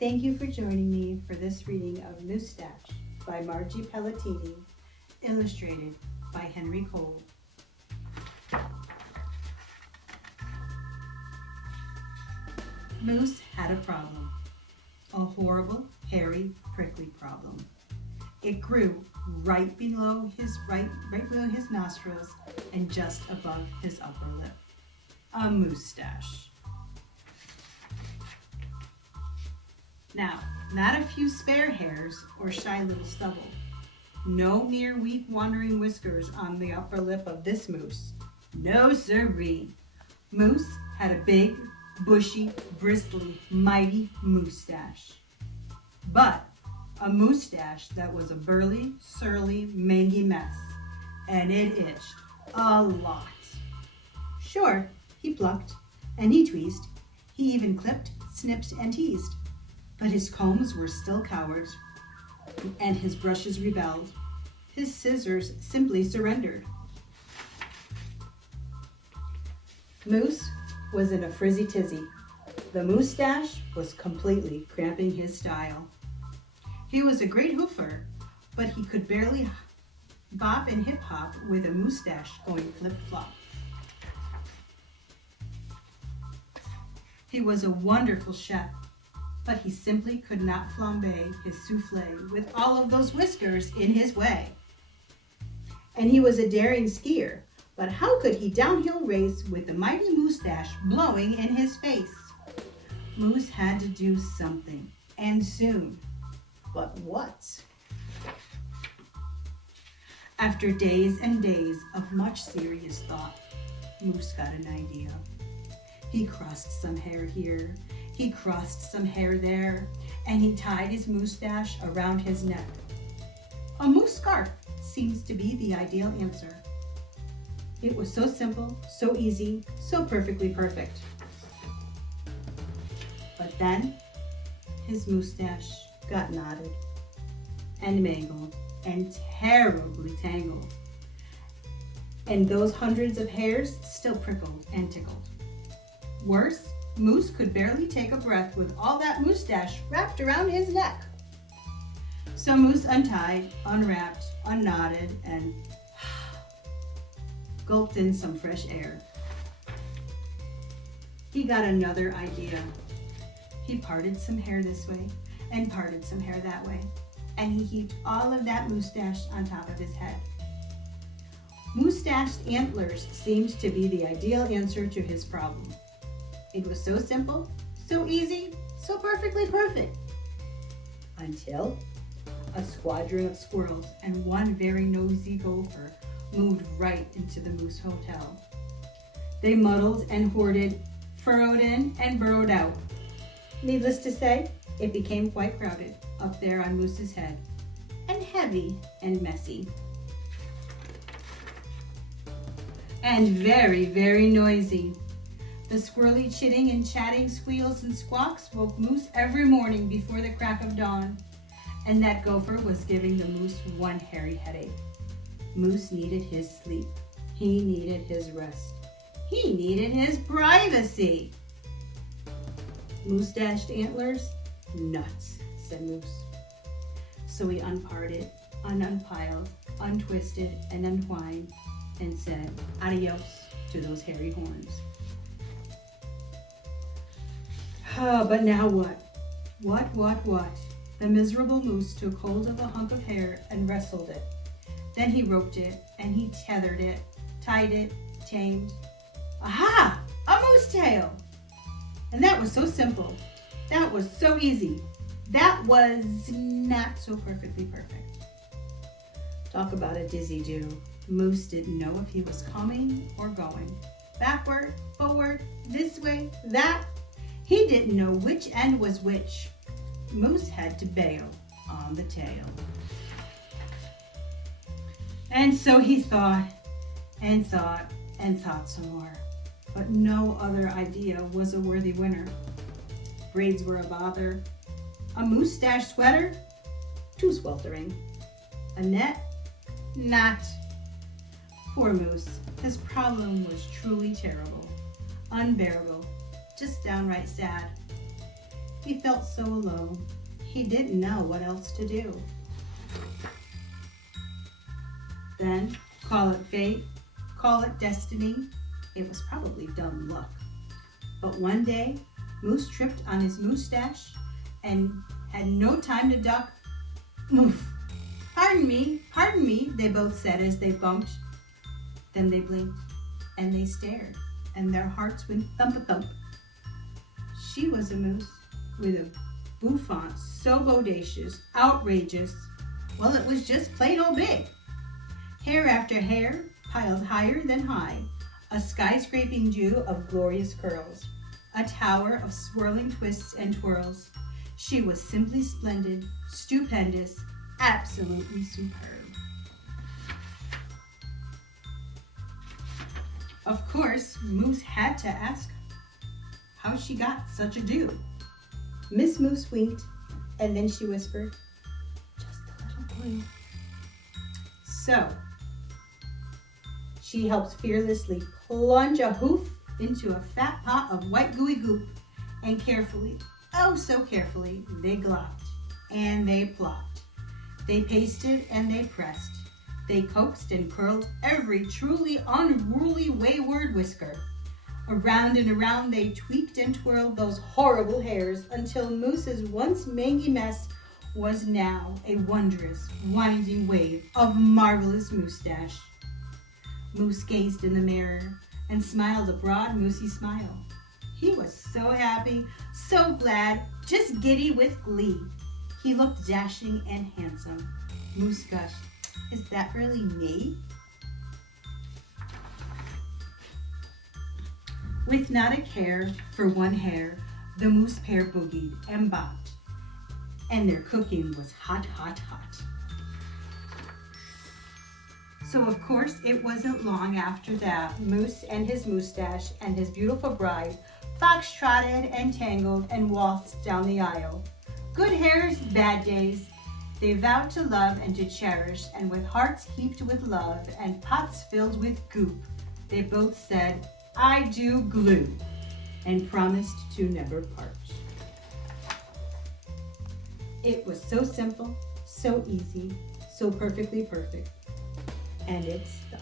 Thank you for joining me for this reading of Moosetach by Margie Pelletini, illustrated by Henry Cole. Moose had a problem, a horrible, hairy, prickly problem. It grew right below his nostrils and just above his upper lip. A moostache. Now, not a few spare hairs or shy little stubble. No mere weak wandering whiskers on the upper lip of this moose. No siree. Moose had a big, bushy, bristly, mighty moostache. But a moostache that was a burly, surly, mangy mess, and it itched a lot. Sure, he plucked, and he tweezed. He even clipped, snipped, and teased. But his combs were still cowards, and his brushes rebelled. His scissors simply surrendered. Moose was in a frizzy tizzy. The moostache was completely cramping his style. He was a great hoofer, but he could barely bop and hip-hop with a moostache going flip-flop. He was a wonderful chef, but he simply could not flambe his souffle with all of those whiskers in his way. And he was a daring skier, but how could he downhill race with the mighty moostache blowing in his face? Moose had to do something, and soon. But what? After days and days of much serious thought, Moose got an idea. He crossed some hair here, he crossed some hair there, and he tied his moostache around his neck. A moose scarf seems to be the ideal answer. It was so simple, so easy, so perfectly perfect. But then his moostache got knotted and mangled and terribly tangled. And those hundreds of hairs still prickled and tickled. Worse, Moose could barely take a breath with all that moostache wrapped around his neck. So Moose untied, unwrapped, unknotted, and gulped in some fresh air. He got another idea. He parted some hair this way and parted some hair that way, and he heaped all of that moostache on top of his head. Moustached antlers seemed to be the ideal answer to his problem. It was so simple, so easy, so perfectly perfect. Until a squadron of squirrels and one very nosy gopher moved right into the Moose Hotel. They muddled and hoarded, furrowed in and burrowed out. Needless to say, it became quite crowded up there on Moose's head, and heavy and messy. And very, very noisy. The squirrely chitting and chatting squeals and squawks woke Moose every morning before the crack of dawn, and that gopher was giving the moose one hairy headache. Moose needed his sleep. He needed his rest. He needed his privacy. Moustached antlers? Nuts, said Moose. So he unparted, unpiled, untwisted, and untwined, and said adios to those hairy horns. But now what? What? The miserable moose took hold of a hunk of hair and wrestled it. Then he roped it, and he tethered it, tied it, tamed. Aha! A moose tail! And that was so simple. That was so easy. That was not so perfectly perfect. Talk about a dizzy do. Moose didn't know if he was coming or going. Backward, forward, this way, that. He didn't know which end was which. Moose had to bail on the tail. And so he thought and thought and thought some more. But no other idea was a worthy winner. Braids were a bother. A moustache sweater? Too sweltering. A net? Not. Poor Moose. His problem was truly terrible, unbearable, just downright sad. He felt so alone. He didn't know what else to do. Then, call it fate, call it destiny. It was probably dumb luck. But one day, Moose tripped on his Moosetach and had no time to duck. Moof! Pardon me, they both said as they bumped. Then they blinked, and they stared, and their hearts went thump-a-thump. She was a moose with a bouffant so bodacious, outrageous, well, it was just plain old big. Hair after hair, piled higher than high, a skyscraping dew of glorious curls, a tower of swirling twists and twirls. She was simply splendid, stupendous, absolutely superb. Of course, Moose had to ask how she got such a dew. Miss Moose winked, and then she whispered, "Just a little glue." So, she helped fearlessly plunge a hoof into a fat pot of white gooey goop, and carefully, oh so carefully, they glopped, and they plopped. They pasted and they pressed. They coaxed and curled every truly unruly wayward whisker. Around and around they tweaked and twirled those horrible hairs until Moose's once mangy mess was now a wondrous, winding wave of marvelous Moosetach. Moose gazed in the mirror and smiled a broad, moosey smile. He was so happy, so glad, just giddy with glee. He looked dashing and handsome. Moose gushed, "Is that really me?" With not a care for one hair, the moose pair boogied and bopped, and their cooking was hot, hot, hot. So of course it wasn't long after that Moose and his Moosetach and his beautiful bride fox-trotted and tangled and waltzed down the aisle. Good hairs, bad days. They vowed to love and to cherish, and with hearts heaped with love and pots filled with goop, they both said, "I do glue," and promised to never part. It was so simple, so easy, so perfectly perfect, and it stuck.